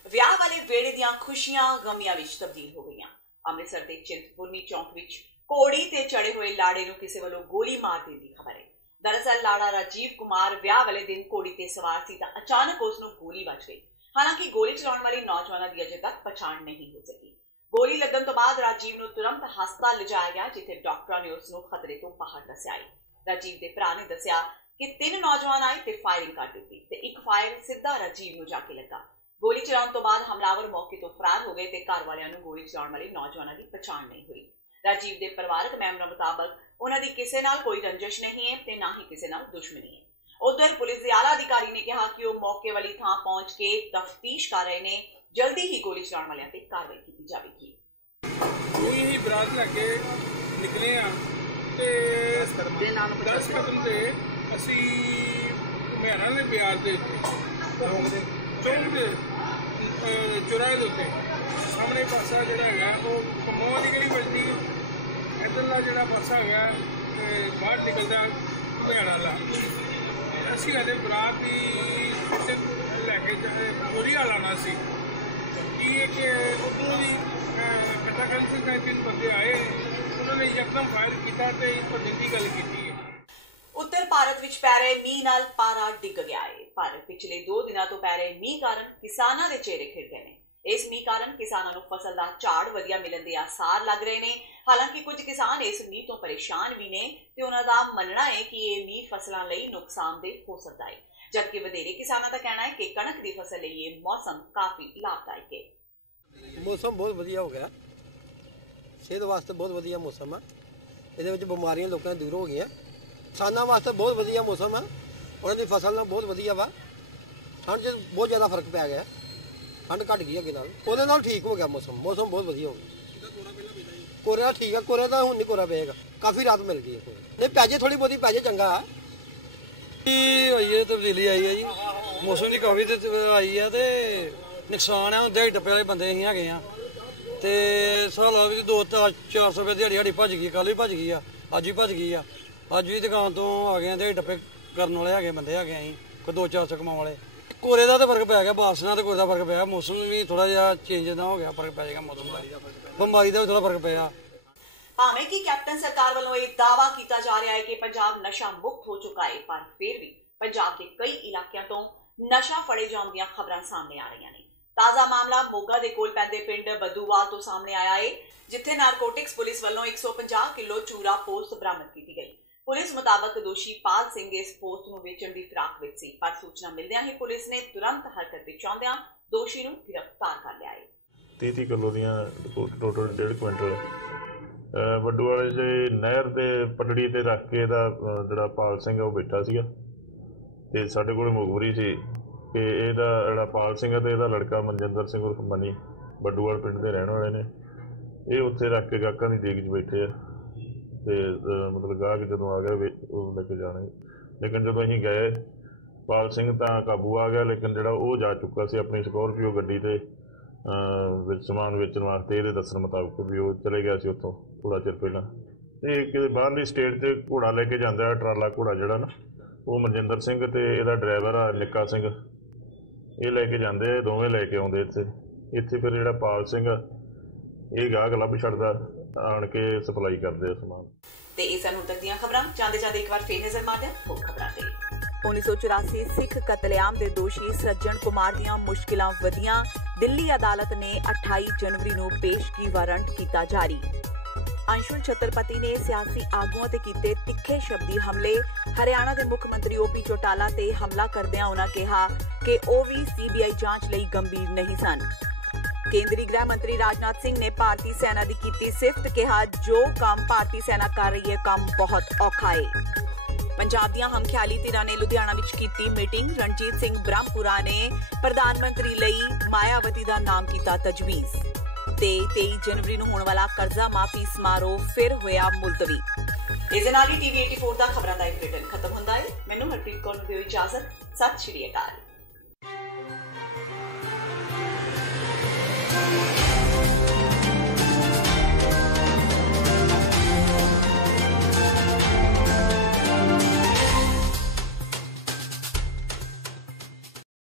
ਵਿਆਹ ਵਾਲੇ ਵੇੜੇ ਦੀਆਂ ਖੁਸ਼ੀਆਂ ਗਮੀਆਂ ਵਿੱਚ ਤਬਦੀਲ ਹੋ ਗਈਆਂ। ਅੰਮ੍ਰਿਤਸਰ ਦੇ ਚਿੰਤਪੁਰਨੀ ਚੌਂਕ ਵਿੱਚ ਘੋੜੀ ਤੇ ਚੜੇ ਹੋਏ ਲਾੜੇ ਨੂੰ ਕਿਸੇ ਵੱਲੋਂ ਗੋਲੀ ਮਾਰ ਦੇਣ ਦੀ ਖਬਰ ਹੈ। ਦਰਅਸਲ ਲਾੜਾ ਰਾਜੀਵ ਕੁਮਾਰ ਵਿਆਹ ਵਾਲੇ ਦਿਨ ਘੋੜੀ ਤੇ ਸਵਾਰ ਸੀ ਤਾਂ ਅਚਾਨਕ ਉਸ ਨੂੰ ਗੋਲੀ ਵੱਜ ਗਈ। ਹਾਲਾਂਕਿ ਗੋਲੀ ਚਲਾਉਣ ਵਾਲੇ ਨੌਜਵਾਨਾਂ ਦੀ ਅਜੇ ਤੱਕ ਪਛਾਣ ਨਹੀਂ ਹੋ ਸਕੀ। ਗੋਲੀ ਲੱਗਣ ਤੋਂ ਬਾਅਦ ਰਾਜੀਵ ਨੂੰ ਤੁਰੰਤ ਹਸਪਤਾਲ ਲਿਜਾਇਆ ਗਿਆ, ਜਿੱਥੇ ਡਾਕਟਰਾਂ ਨੇ ਉਸ ਨੂੰ ਖਤਰੇ ਤੋਂ ਬਾਹਰ ਦੱਸਿਆ ਹੈ। ਰਾਜੀਵ ਦੇ ਭਰਾ ਨੇ ਦੱਸਿਆ ਕਿ 3 ਨੌਜਵਾਨ ਆਏ ਤੇ ਫਾਇਰਿੰਗ ਕਰ ਦਿੱਤੀ ਤੇ ਇੱਕ ਫਾਇਰ ਸਿੱਧਾ ਰਾਜੀਵ ਨੂੰ ਜਾ ਕੇ ਲੱਗਾ। ਗੋਲੀ ਚਲਾਉਣ ਤੋਂ ਬਾਅਦ ਹਮਲਾਵਰ ਮੌਕੇ ਤੋਂ ਫਰਾਰ ਹੋ ਗਏ ਤੇ ਘਰ ਵਾਲਿਆਂ ਨੂੰ ਗੋਲੀ ਚਲਾਉਣ ਵਾਲੇ ਨੌਜਵਾਨਾਂ ਦੀ ਪਛਾਣ ਨਹੀਂ ਹੋਈ। ਰਾਜੀਵ ਦੇ ਪਰਿਵਾਰਕ ਮੈਂਬਰਾਂ ਮੁਤਾਬਕ ਉਹਨਾਂ ਦੀ ਕਿਸੇ ਨਾਲ ਕੋਈ ਰੰਜਿਸ਼ ਨਹੀਂ ਹੈ ਤੇ ਨਾ ਹੀ ਕਿਸੇ ਨਾਲ ਦੁਸ਼ਮਣੀ ਹੈ। ਉਧਰ ਪੁਲਿਸ ਦੇ ਆਲਾ ਅਧਿਕਾਰੀ ਨੇ ਕਿਹਾ ਕਿ ਉਹ ਮੌਕੇ ਵਾਲੀ ਥਾਂ ਪਹੁੰਚ ਕੇ ਤਫਤੀਸ਼ ਕਰ ਰਹੇ ਨੇ। ਜਲਦੀ ਹੀ ਗੋਲੀ ਚਲਾਉਣ ਵਾਲਿਆਂ ਤੇ ਕਾਰਵਾਈ ਕੀਤੀ ਜਾਵੇਗੀ। ਕੋਈ ਹੀ ਬਰਾਤ ਲੈ ਕੇ ਨਿਕਲੇ ਆ ਤੇ 10 ਕਦਮ ਤੇ ਅਸੀਂ ਮਹਿਰਾਂ ਦੇ ਬਿਆਰ ਦੇ ਚੌਂਕ ਦੇ ਚੁਰਾਹੇ ਦੇ ਉੱਤੇ ਸਾਹਮਣੇ ਪਾਸਾ ਜਿਹੜਾ ਹੈਗਾ ਉਹ ਮੋਹ ਦੀ ਗਲੀ ਮਿਲਦੀ, ਇੱਧਰਲਾ ਜਿਹੜਾ ਪਾਸਾ ਹੈਗਾ ਬਾਹਰ ਨਿਕਲਦਾ ਹਰਿਆਣਾ ਵਾਲਾ। ਅਸੀਂ ਹਲੇ ਬਰਾਤ ਦੀ ਲੈ ਕੇ ਬੋਰੀਆ ਲਾਉਣਾ ਸੀ ਕਿ ਉਦੋਂ ਦੀ ਕਟਾਕੰਸੀ ਦਾ 3 ਬੰਦੇ ਆਏ, ਉਹਨਾਂ ਨੇ ਯਕਦਮ ਫਾਇਰ ਕੀਤਾ ਤੇ ਇਸ ਬੰਦੇ ਦੀ ਗੱਲ ਕੀਤੀ ਹੈ। ਉੱਤਰ ਭਾਰਤ ਵਿੱਚ ਪੈ ਰਹੇ ਮੀਂਹ ਨਾਲ ਪਾਰਾ ਡਿੱਗ ਗਿਆ ਹੈ, ਪਰ ਪਿਛਲੇ 2 ਦਿਨਾਂ ਤੋਂ ਪੈ ਰਹੇ ਮੀਂਹ ਕਾਰਨ ਕਿਸਾਨਾਂ ਦੇ ਚਿਹਰੇ ਖਿੜ ਗਏ ਨੇ। ਇਸ ਮੀਂਹ ਕਾਰਨ ਕਿਸਾਨਾਂ ਨੂੰ ਫਸਲ ਦਾ ਝਾੜ ਵਧੀਆ ਮਿਲਣ ਦੇ ਆਸਾਰ ਲੱਗ ਰਹੇ ਨੇ। ਹਾਲਾਂਕਿ ਕੁਝ ਕਿਸਾਨ ਇਸ ਮੀਂਹ ਤੋਂ ਪਰੇਸ਼ਾਨ ਵੀ ਨੇ ਤੇ ਉਹਨਾਂ ਦਾ ਮੰਨਣਾ ਹੈ ਕਿ ਇਹ ਮੀਂਹ ਫਸਲਾਂ ਲਈ ਨੁਕਸਾਨਦੇਹ ਹੋ ਸਕਦਾ ਹੈ, ਜਦਕਿ ਵਧੇਰੇ ਕਿਸਾਨਾਂ ਦਾ ਕਹਿਣਾ ਹੈ ਕਿ ਕਣਕ ਦੀ ਫਸਲ ਲਈ ਇਹ ਮੌਸਮ ਕਾਫੀ ਲਾਭਦਾਇਕ ਹੈ। ਮੌਸਮ ਬਹੁਤ ਵਧੀਆ ਹੋ ਗਿਆ, ਸਿਹਤ ਵਾਸਤੇ ਬਹੁਤ ਵਧੀਆ ਮੌਸਮ ਹੈ। ਇਹਦੇ ਵਿੱਚ ਬਿਮਾਰੀਆਂ ਲੋਕਾਂ ਦੀਆਂ ਦੂਰ ਹੋ ਗਈਆਂ। ਕਿਸਾਨਾਂ ਵਾਸਤੇ ਬਹੁਤ ਵਧੀਆ ਮੌਸਮ ਹੈ, ਉਹਨਾਂ ਦੀ ਫਸਲ ਨਾਲ ਬਹੁਤ ਵਧੀਆ ਵਾ। ਠੰਡ 'ਚ ਬਹੁਤ ਜ਼ਿਆਦਾ ਫਰਕ ਪੈ ਗਿਆ, ਠੰਡ ਘਟ ਗਈ ਅੱਗੇ ਨਾਲ, ਉਹਦੇ ਨਾਲ ਠੀਕ ਹੋ ਗਿਆ ਮੌਸਮ ਬਹੁਤ ਵਧੀਆ ਹੋ ਗਿਆ। ਕੋਰਾ ਠੀਕ ਹੈ, ਕੋਰੇ ਦਾ ਹੁਣ ਨਹੀਂ ਕੋਰਾ ਪਏਗਾ, ਕਾਫੀ ਰਾਤ ਮਿਲ ਗਈ ਹੈ। ਨਹੀਂ ਪੈਜੇ ਥੋੜੀ ਬਹੁਤੀ ਪੈਜੇ ਚੰਗਾ ਹੈ। ਹੋਈ ਹੈ ਤਬਦੀਲੀ ਆਈ ਹੈ ਜੀ, ਮੌਸਮ ਦੀ ਕਾਫੀ ਆਈ ਹੈ ਤੇ ਨੁਕਸਾਨ ਹੈ। ਦਿਹਾੜੀ ਟੱਪੇ ਵਾਲੇ ਬੰਦੇ ਅਸੀਂ ਹੈਗੇ ਆ ਤੇ ਸਾਲਾ ਵੀ 200-400 ਰੁਪਏ ਦਿਹਾੜੀ ਸਾਡੀ ਭੱਜ ਗਈ, ਕੱਲ ਵੀ ਭੱਜ ਗਈ ਆ, ਅੱਜ ਵੀ ਭੱਜ ਗਈ ਆ। ਅੱਜ ਵੀ ਦੁਕਾਨ ਤੋਂ ਆ ਗਏ ਦਿਹਾੜੀ ਟੱਪੇ ਕਰਨ ਵਾਲੇ ਹੈਗੇ ਬੰਦੇ ਹੈਗੇ ਅਸੀਂ, ਕੋਈ 200-400 ਕਮਾਉਣ ਵਾਲੇ। ਕੋਰੇ ਦਾ ਤਾਂ ਫਰਕ ਪੈ ਗਿਆ, ਬਾਰਿਸ਼ ਨਾਲ ਤੇ ਕੋਰੇ ਦਾ ਫਰਕ ਪਿਆ। ਮੌਸਮ ਵੀ ਥੋੜਾ ਜਿਹਾ ਚੇਂਜ ਨਾ ਹੋ ਗਿਆ, ਫਰਕ ਪੈ ਜਾਏਗਾ ਮੌਸਮ ਦਾ, ਬਿਮਾਰੀ ਦਾ ਵੀ ਥੋੜਾ ਫਰਕ ਪਿਆ। ਭਾਵੇਂ ਕਿ ਕੈਪਟਨ ਸਰਕਾਰ ਵੱਲੋਂ ਇਹ ਦਾਅਵਾ ਕੀਤਾ ਜਾ ਰਿਹਾ ਹੈ ਕਿ ਪੰਜਾਬ ਨਸ਼ਾ ਮੁਕਤ ਹੋ ਚੁੱਕਾ ਹੈ, ਪਰ ਫਿਰ ਵੀ ਪੰਜਾਬ ਦੇ ਕਈ ਇਲਾਕਿਆਂ ਤੋਂ ਨਸ਼ਾ ਫੜੇ ਜਾਣ ਦੀਆਂ ਖਬਰਾਂ ਸਾਹਮਣੇ ਆ ਰਹੀਆਂ ਨੇ। ਤਾਜ਼ਾ ਮਾਮਲਾ ਮੋਗਾ ਦੇ ਕੋਲ ਪੈਂਦੇ ਪਿੰਡ ਬੱਦੂਵਾਲ ਤੋਂ ਸਾਹਮਣੇ ਆਇਆ ਹੈ, ਜਿੱਥੇ ਨਾਰਕੋਟਿਕਸ ਪੁਲਿਸ ਵੱਲੋਂ 150 ਕਿਲੋ ਚੂਰਾ ਪੋਸਟ ਬਰਾਮਦ ਕੀਤੀ ਗਈ। ਪੁਲਿਸ ਮੁਤਾਬਕ ਦੋਸ਼ੀ ਪਾਲ ਸਿੰਘ ਇਸ ਪੋਸਟ ਨੂੰ ਵੇਚਣ ਦੀ ਫਿਰਾਕ ਵਿੱਚ ਸੀ, ਪਰ ਸੂਚਨਾ ਮਿਲਦਿਆਂ ਹੀ ਪੁਲਿਸ ਨੇ ਤੁਰੰਤ ਹਰਕਤ ਵਿੱਚ ਆਉਂਦਿਆਂ ਦੋਸ਼ੀ ਨੂੰ ਗ੍ਰਿਫਤਾਰ ਕਰ ਲਿਆ ਹੈ। 33 ਕਿਲੋ ਦੀਆਂ ਟੋਟਲ 1.5 ਕੁਇੰਟਲ ਬੱਡੂਵਾਲੇ ਦੇ ਨਹਿਰ ਦੇ ਪਟੜੀ ਤੇ ਰੱਖ ਕੇ ਇਹਦਾ ਜਿਹੜਾ ਪਾਲ ਸਿੰਘ ਉਹ ਬੈਠਾ ਸੀਗਾ ਤੇ ਸਾਡੇ ਕੋਲ ਮੁਖਬਰੀ ਸੀ ਕਿ ਇਹਦਾ ਜਿਹੜਾ ਪਾਲ ਸਿੰਘ ਹੈ ਤੇ ਇਹਦਾ ਲੜਕਾ ਮਨਜਿੰਦਰ ਸਿੰਘ ਉਰਫ ਮਨੀ ਬੱਡੂਵਾਲ ਪਿੰਡ ਦੇ ਰਹਿਣ ਵਾਲੇ ਨੇ। ਇਹ ਉੱਥੇ ਰੱਖ ਕੇ ਗਾਹਕਾਂ ਦੀ ਡੇਗ 'ਚ ਬੈਠੇ ਆ ਤੇ ਮਤਲਬ ਗਾਹਕ ਜਦੋਂ ਆ ਗਿਆ ਉਹ ਲੈ ਕੇ ਜਾਣੇ, ਲੇਕਿਨ ਜਦੋਂ ਅਸੀਂ ਗਏ ਪਾਲ ਸਿੰਘ ਤਾਂ ਕਾਬੂ ਆ ਗਿਆ, ਲੇਕਿਨ ਜਿਹੜਾ ਉਹ ਜਾ ਚੁੱਕਾ ਸੀ ਆਪਣੀ ਸਕੋਰਪੀਓ ਗੱਡੀ ਤੇ ਵਿੱਚ ਸਮਾਨ ਵੇਚਣ ਵਾਸਤੇ। ਇਹਦੇ ਦੱਸਣ ਮੁਤਾਬਕ ਵੀ ਉਹ ਚਲੇ ਗਿਆ ਸੀ ਉੱਥੋਂ ਥੋੜ੍ਹਾ ਚਿਰ ਪਹਿਲਾਂ। ਇਹ ਕਿਤੇ ਬਾਹਰਲੀ ਸਟੇਟ 'ਤੇ ਘੋੜਾ ਲੈ ਕੇ ਜਾਂਦਾ, ਟਰਾਲਾ ਘੋੜਾ ਜਿਹੜਾ ਨਾ, ਉਹ ਮਨਜਿੰਦਰ ਸਿੰਘ ਤੇ ਇਹਦਾ ਡਰਾਈਵਰ ਆ ਨਿੱਕਾ ਸਿੰਘ, ਇਹ ਲੈ ਕੇ ਜਾਂਦੇ, ਦੋਵੇਂ ਲੈ ਕੇ ਆਉਂਦੇ ਇੱਥੇ ਫਿਰ ਜਿਹੜਾ ਪਾਲ ਸਿੰਘ ਇਹ ਗਾਹਕ ਲੱਭ ਛੱਡਦਾ, ਆਣ ਕੇ ਸਪਲਾਈ ਕਰਦੇ ਆ ਸਮਾਨ। ਤੇ ਇਹ ਸਨ ਹੁਣ ਤੱਕ ਦੀਆਂ ਖਬਰਾਂ। ਜਾਂਦੇ ਇੱਕ ਵਾਰ ਫੇਰ ਨਜ਼ਰ ਮਾਰਦੇ ਹਾਂ ਹੋਰ ਖਬਰਾਂ ਤੇ। 1984 ਸਿੱਖ ਕਤਲੇਆਮ ਦੇ ਦੋਸ਼ੀ ਸੱਜਣ ਕੁਮਾਰ ਦੀਆਂ ਮੁਸ਼ਕਿਲਾਂ ਵਧੀਆਂ, ਦਿੱਲੀ ਅਦਾਲਤ ਨੇ 28 ਜਨਵਰੀ ਨੂੰ ਪੇਸ਼ਗੀ ਵਾਰੰਟ ਕੀਤਾ ਜਾਰੀ। ਅੰਸ਼ੁਲ ਛਤਰਪਤੀ ਨੇ ਸਿਆਸੀ ਆਗੂਆਂ ਤੇ ਕੀਤੇ ਤਿੱਖੇ ਸ਼ਬਦੀ ਹਮਲੇ। ਹਰਿਆਣਾ ਦੇ ਮੁੱਖ ਮੰਤਰੀ ਓਪੀ ਚੌਟਾਲਾ ਤੇ ਹਮਲਾ ਕਰਦਿਆਂ ਉਨ੍ਹਾਂ ਕਿਹਾ ਕਿ ਉਹ ਵੀ ਸੀਬੀਆਈ ਜਾਂਚ ਲਈ ਗੰਭੀਰ ਨਹੀਂ ਸਨ। ਕੇਂਦਰੀ ਗ੍ਰਹਿ ਮੰਤਰੀ ਰਾਜਨਾਥ ਸਿੰਘ ਨੇ ਭਾਰਤੀ ਸੈਨਾ ਦੀ ਕੀਤੀ ਸਿਫਤ, ਕਿਹਾ ਜੋ ਕੰਮ ਭਾਰਤੀ ਸੈਨਾ ਕਰ ਰਹੀ ਹੈ ਕੰਮ ਬਹੁਤ ਔਖਾ ਹੈ। ਪੰਜਾਬ ਦੀਆਂ ਹਮਖਿਆਲੀ ਧਿਰਾਂ ਨੇ ਲੁਧਿਆਣਾ ਵਿੱਚ ਕੀਤੀ ਮੀਟਿੰਗ। ਰਣਜੀਤ ਸਿੰਘ ਬ੍ਰਹਮਪੁਰਾ ਨੇ ਪ੍ਰਧਾਨ ਮੰਤਰੀ ਲਈ ਮਾਇਆਵਤੀ ਦਾ ਨਾਮ ਕੀਤਾ ਤਜਵੀਜ਼। ਤੇ 23 ਜਨਵਰੀ ਨੂੰ ਹੋਣ ਵਾਲਾ ਕਰਜ਼ਾ ਮਾਫੀ ਸਮਾਰੋਹ ਫਿਰ ਹੋਇਆ ਮੁਲਤਵੀ। ਇਸ ਦੇ ਨਾਲ ਹੀ TV 84 ਦਾ ਖਬਰਾਂ ਦਾ ਬੁਲੇਟਿਨ ਖਤਮ ਹੁੰਦਾ ਹੈ। ਮੈਨੂੰ ਹਰਪ੍ਰੀਤ ਕੌਰ ਨੂੰ ਦਿਓ ਇਜਾਜ਼ਤ। ਸਤਿ ਸ਼੍ਰੀ ਅਕਾਲ।